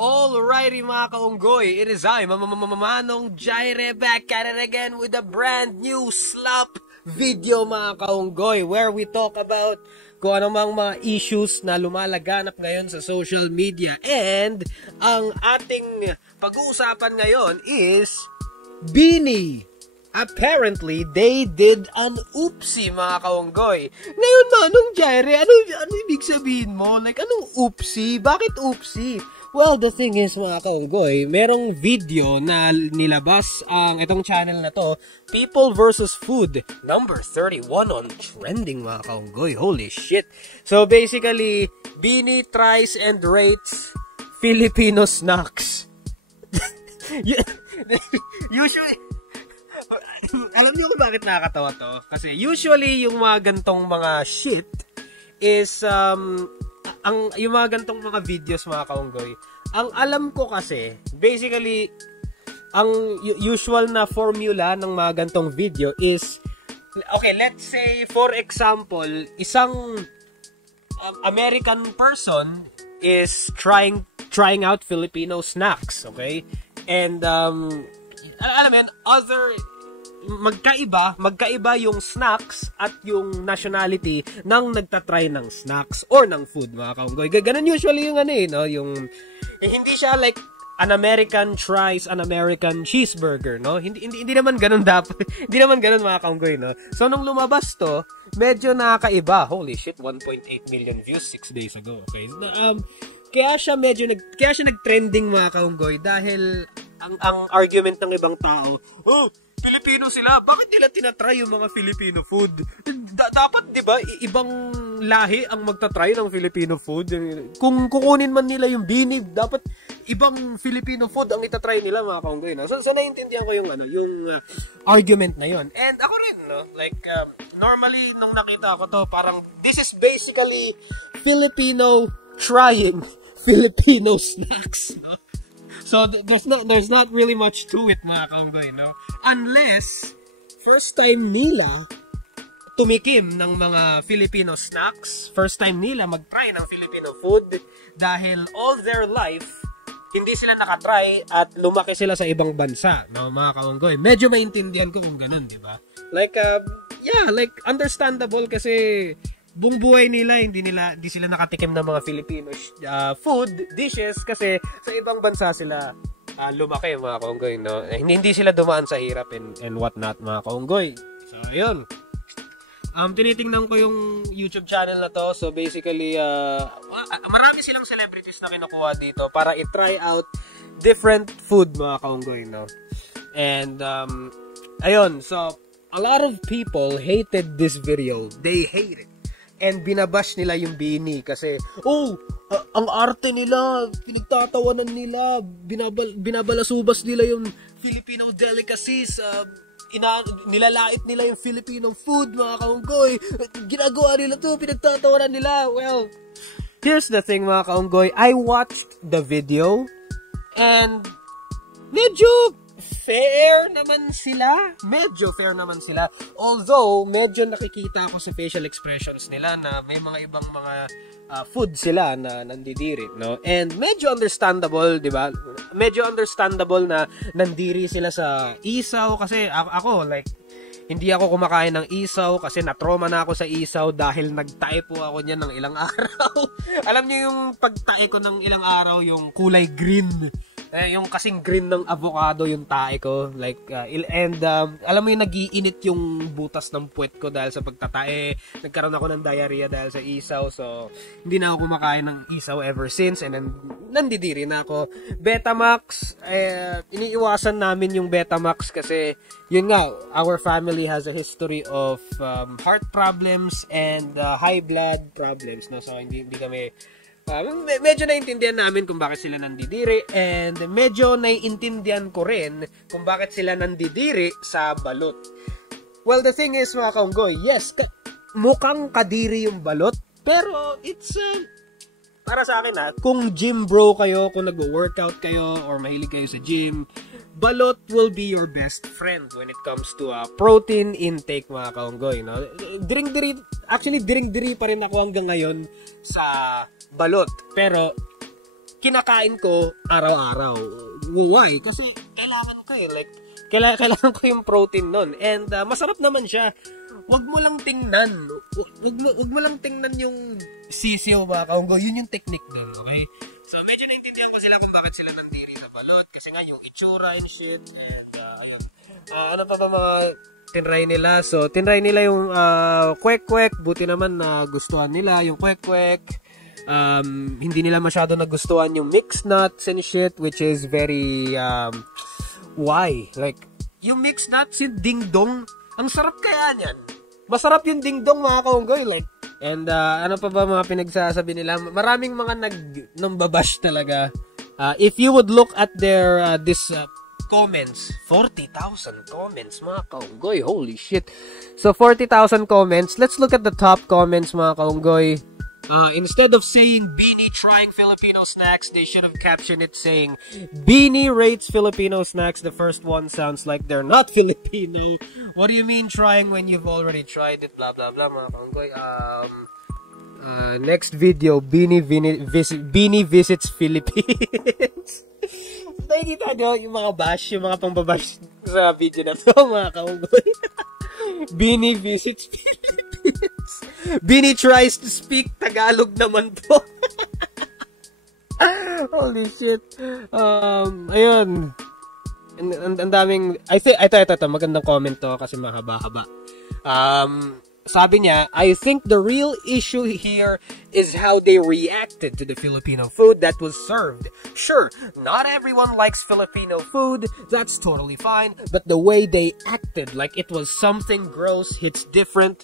Alrighty mga kaunggoy, it is I, Manong Jaire, back at it again with a brand new slap video mga kaunggoy, where we talk about kung anumang mga issues na lumalaganap ngayon sa social media. And ang ating pag-uusapan ngayon is Beanie. Apparently, they did an oopsie, mga kaunggoy. Ngayon, Manong Jaire, ano ibig sabihin mo? Like, anong oopsie? Bakit oopsie? Well, the thing is, mga kaunggoy, merong video na nilabas ang itong channel na to, People vs. Food, number 31 on trending, mga kaunggoy. Holy shit. So, basically, Beanie tries and rates Filipino snacks. Usually, alam niyo kung bakit nakakatawa to? Kasi usually, yung mga gantong mga shit is, yung mga gantong mga videos, mga kaunggoy, ang alam ko kasi, basically, ang usual na formula ng mga gantong video is, okay, let's say, for example, isang American person is trying out Filipino snacks, okay? And, alam mo yun, magkaiba yung snacks at yung nationality ng nagtatry ng snacks or ng food, mga kaunggoy. Ganun usually yung no? Yung, hindi siya like an American tries an American cheeseburger, no? Hindi naman ganun dapat. Hindi naman ganun, mga kaunggoy, no? So, nung lumabas to, medyo nakakaiba. Holy shit, 1.8 million views 6 days ago, okay? Kaya siya nag-trending, mga kaunggoy, dahil ang argument ng ibang tao, Filipino sila, bakit nila tinatry yung mga Filipino food? Dapat, di ba, ibang lahi ang magtatry ng Filipino food. Kung kukunin man nila yung Beanie, dapat ibang Filipino food ang itatry nila, mga kaunggoy, no? So naiintindihan ko yung argument na yon. And ako rin, no? Like, normally, nung nakita ko to, parang, this is basically Filipino trying Filipino snacks, no? So, there's not really much to it, mga kaunggoy, no? Unless, first time nila tumikim ng mga Filipino snacks, first time nila mag-try ng Filipino food, dahil all their life, hindi sila nakatry at lumaki sila sa ibang bansa, no, mga kaunggoy. Medyo maintindihan ko kung ganun, di ba? Like, like, understandable kasi buong buhay nila, hindi sila nakatikim ng mga Filipino food dishes kasi sa ibang bansa sila lumaki, mga kaunggoy, no? Hindi sila dumaan sa hirap and whatnot, mga kaunggoy. So, ayun. Tinitingnan ko yung YouTube channel na to. So, basically, marami silang celebrities na kinukuha dito para i-try out different food, mga kaunggoy, no? And, ayun. So, a lot of people hated this video. They hate it. And binabash nila yung Beanie kasi, ang arte nila, pinagtatawanan nila, binabalasubas nila yung Filipino delicacies, nilalait nila yung Filipino food, mga kaunggoy, ginagawa nila to, pinagtatawanan nila. Well, here's the thing, mga kaunggoy, I watched the video, and medyo fair naman sila. Although, medyo nakikita ako sa facial expressions nila na may mga ibang mga food sila na nandidiri, no? And medyo understandable, di ba? Medyo understandable na nandiri sila sa isaw kasi ako, like, hindi ako kumakain ng isaw kasi na-trauma na ako sa isaw dahil nagtae po ako niyan ng ilang araw. Alam niyo yung pagtae ko ng ilang araw, yung kulay green. Yung kasing green ng avocado yung tae ko, like, alam mo yung nag-iinit yung butas ng puwet ko dahil sa pagtatae. Nagkaroon ako ng diarrhea dahil sa isaw, so hindi na ako kumakain ng isaw ever since, and then nandidiri na ako. Betamax, iniiwasan namin yung Betamax kasi yun nga, our family has a history of heart problems and high blood problems, no? So hindi kami medyo naiintindihan namin kung bakit sila nandidiri, and medyo naiintindihan ko rin kung bakit sila nandidiri sa balot. Well, the thing is, mga kaunggoy, yes, mukhang kadiri yung balot, pero it's para sa akin, kung gym bro kayo, kung nag-workout kayo or mahilig kayo sa gym, balot will be your best friend when it comes to protein intake, mga kaunggoy, no? Diri pa rin ako hanggang ngayon sa balot. Pero kinakain ko araw-araw. Why? Kasi kailangan ko like, kailangan ko yung protein nun. And masarap naman siya. Wag mo lang tingnan. Wag mo lang tingnan yung sisiyo ba, kaunggoy. Yun yung technique din, okay? So, medyo naintindihan ko sila kung bakit sila nandiri sa balot. Kasi nga, yung itsura and shit. And, ayun. Ano pa ba mga tinry nila? So, tinry nila yung kwek-kwek. Buti naman na gustuhan nila yung kwek-kwek. Hindi nila masyado nagustuhan yung mixed nuts and shit, which is very, why? Like, yung mixed nuts, yung ding-dong, ang sarap kaya niyan. Masarap yung ding-dong, mga kaunggoy. Like, and ano pa ba mga pinagsasabi nila? Maraming mga nambabash talaga. If you would look at their comments, 40,000 comments, mga kaunggoy. Holy shit. So 40,000 comments. Let's look at the top comments, mga kaunggoy. Instead of saying Beanie trying Filipino snacks, they should have captioned it saying Beanie rates Filipino snacks. The first one sounds like they're not Filipino. What do you mean trying when you've already tried it? Blah blah blah, mga kaunggoy. Next video, Beanie visits Philippines. Nakikita nyo yung mga bash, yung mga pangbabash sa video na to, mga kaunggoy. Beanie visits Philippines. Beanie tries to speak Tagalog naman po. Holy shit. Ayun. Ang daming, ito, magandang comment to kasi mahaba-haba. Sabi niya, I think the real issue here is how they reacted to the Filipino food that was served. Sure, not everyone likes Filipino food, that's totally fine, but the way they acted like it was something gross hits differently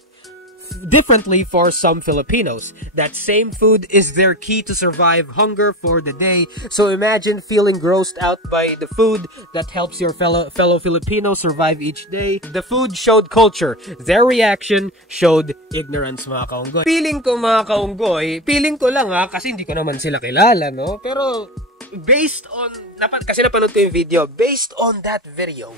for some Filipinos. That same food is their key to survive hunger for the day. So imagine feeling grossed out by the food that helps your fellow Filipinos survive each day. The food showed culture. Their reaction showed ignorance, mga kaunggoy. Feeling ko, mga kaunggoy, feeling ko lang kasi hindi ko naman sila kilala, no? Pero based on, kasi napanood ko yung video, based on that video,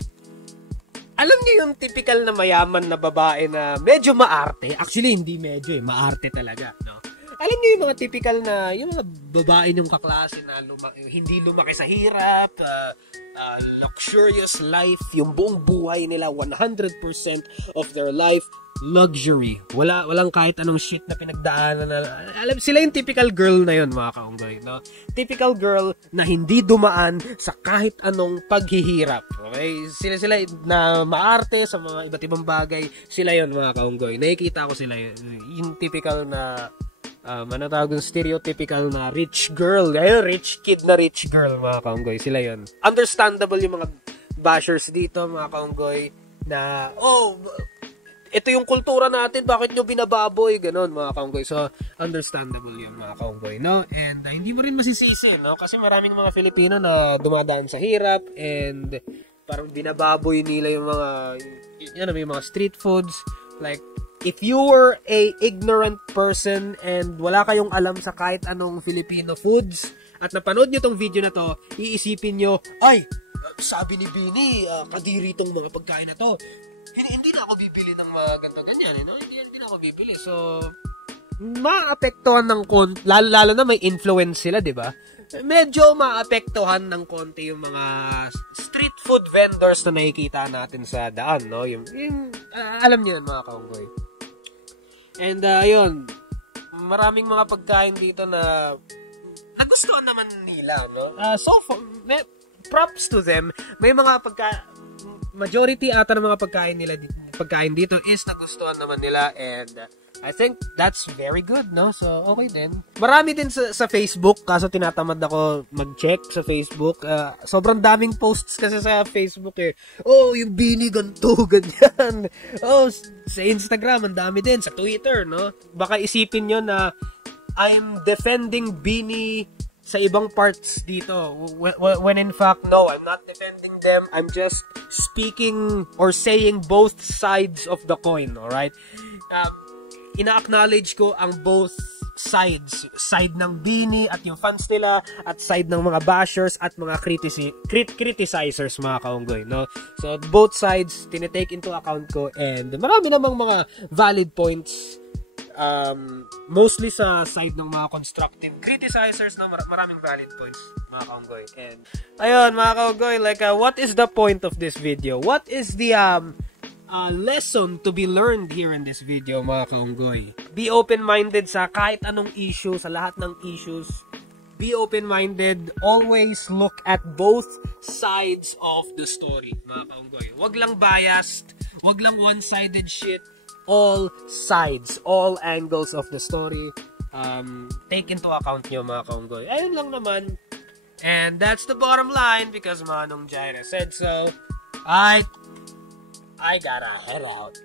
alam niyo yung typical na mayaman na babae na medyo maarte. Actually, hindi medyo maarte talaga, no? Alam niyo yung mga typical na, yung mga babae ng kaklase na hindi lumaki sa hirap, luxurious life, yung buong buhay nila, 100% of their life, luxury. Walang kahit anong shit na pinagdaanan na. Alam, sila yung typical girl na yun, mga kaunggoy, no? Typical girl na hindi dumaan sa kahit anong paghihirap. Okay? Sila na maarte sa mga iba't ibang bagay. Sila yun, mga kaunggoy. Nakikita ko sila yun. Yung typical na tawag yung stereotypical na rich girl. Ayun, rich kid na rich girl, mga kaunggoy. Sila yun. Understandable yung mga bashers dito, mga kaunggoy, na, ito yung kultura natin, bakit nyo binababoy? Ganon, mga kaunggoy. So, understandable yun, mga kaunggoy, no? And hindi mo rin masisisi, no? Kasi maraming mga Filipino na dumadaan sa hirap and parang binababoy nila yung mga street foods. Like, if you were a ignorant person and wala kayong alam sa kahit anong Filipino foods at napanood nyo tong video na to, iisipin nyo, ay, sabi ni Beanie, kadiri tong mga pagkain na to. Hindi na ako bibili ng mga ganto-ganyan, no? Hindi na ako bibili. So, maapektuhan ng lalo na may influence sila, di ba? Medyo maapektuhan ng konti yung mga street food vendors na nakikita natin sa daan, no? Yung alam niyo yan, mga kaunggoy. And, ayun, maraming mga pagkain dito na nagustuhan naman nila, no? So, props to them. May mga majority ata ng mga pagkain dito is nagustuhan naman nila, and I think that's very good, no? So, okay din. Marami din sa Facebook, kaso tinatamad ako mag-check sa Facebook. Sobrang daming posts kasi sa Facebook eh. Oh, yung Beanie ganito, ganyan. Oh, sa Instagram, ang dami din. Sa Twitter, no? Baka isipin nyo na I'm defending Beanie sa ibang parts dito. When in fact, no, I'm not defending them. I'm just speaking or saying both sides of the coin, alright? Ina-acknowledge ko ang both sides. Side ng Beanie at yung fans nila, at side ng mga bashers at mga criticizers, mga kaunggoy, no? So, both sides, tinitake into account ko, and marami namang mga valid points mostly sa side ng mga constructive criticizers, na maraming valid points, mga kaunggoy. And ayun, mga kaunggoy, like what is the point of this video? What is the lesson to be learned here in this video, mga kaunggoy? Be open-minded sa kahit anong issue, sa lahat ng issues. Be open-minded. Always look at both sides of the story, mga kaunggoy. Wag lang biased. Wag lang one-sided shit. All sides, all angles of the story, take into account nyo, mga kaunggoy. Ayun lang naman. And that's the bottom line because Manong Jaira said so. I gotta head out.